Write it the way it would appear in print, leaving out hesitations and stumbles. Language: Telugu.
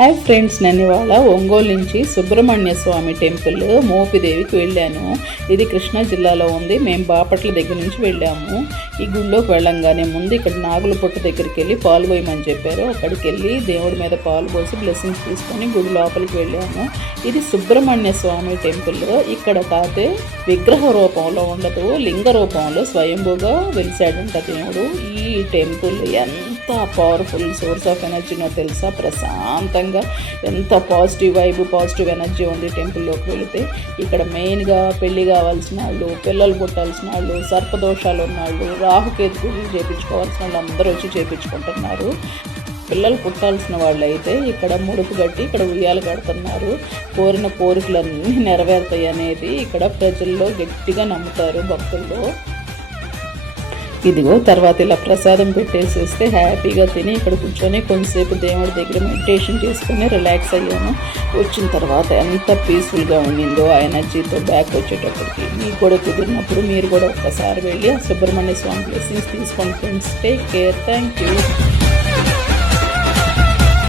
హాయ్ ఫ్రెండ్స్, నేను ఇవాళ ఒంగోలు నుంచి సుబ్రహ్మణ్య స్వామి టెంపుల్ మోపిదేవికి వెళ్ళాను. ఇది కృష్ణా జిల్లాలో ఉంది. మేము బాపట్ల దగ్గర నుంచి వెళ్ళాము. ఈ గుడిలోకి వెళ్ళంగానే ముందు ఇక్కడ నాగుల పుట్ట దగ్గరికి వెళ్ళి పాలు పోయమని చెప్పారు. అక్కడికి వెళ్ళి దేవుడి మీద పాలు పోసి బ్లెస్సింగ్స్ తీసుకొని గుడి లోపలికి వెళ్ళాము. ఇది సుబ్రహ్మణ్య స్వామి టెంపుల్. ఇక్కడ కాతే విగ్రహ రూపంలో ఉండదు, లింగ రూపంలో స్వయంభూగా వెలిసాడంట దేవుడు. ఈ టెంపుల్ ఎంత పవర్ఫుల్ సోర్స్ ఆఫ్ ఎనర్జీనో తెలుసా. ప్రశాంతంగా ఎంత పాజిటివ్ వైబ్, పాజిటివ్ ఎనర్జీ ఉంది టెంపుల్లోకి వెళితే. ఇక్కడ మెయిన్గా పెళ్ళి కావాల్సిన వాళ్ళు, పిల్లలు పుట్టాల్సిన వాళ్ళు, సర్పదోషాలు ఉన్న వాళ్ళు, రాహుకేతు పూజలు చేయించుకోవాల్సిన వాళ్ళు అందరూ వచ్చి చేయించుకుంటున్నారు. పిల్లలు పుట్టాల్సిన వాళ్ళు అయితే ఇక్కడ ముడుపు కట్టి ఇక్కడ ఉయ్యాలు కడుతున్నారు. కోరిన కోరికలన్నీ నెరవేరుతాయి అనేది ఇక్కడ ప్రజల్లో గట్టిగా నమ్ముతారు భక్తుల్లో. ఇదిగో తర్వాత ఇలా ప్రసాదం పెట్టేసేస్తే హ్యాపీగా తిని ఇక్కడ కూర్చొని కొంతసేపు దేవుడి దగ్గర మెడిటేషన్ చేసుకుని రిలాక్స్ అయ్యాను. వచ్చిన తర్వాత ఎంత పీస్ఫుల్గా ఉండిందో ఆ ఎనర్జీతో బ్యాక్ వచ్చేటప్పటికి. మీకు కూడా కుదిరినప్పుడు మీరు కూడా ఒక్కసారి వెళ్ళి ఆ సుబ్రహ్మణ్య స్వామి బ్లెస్సింగ్స్ తీసుకోండి friends. Take care. Thank you.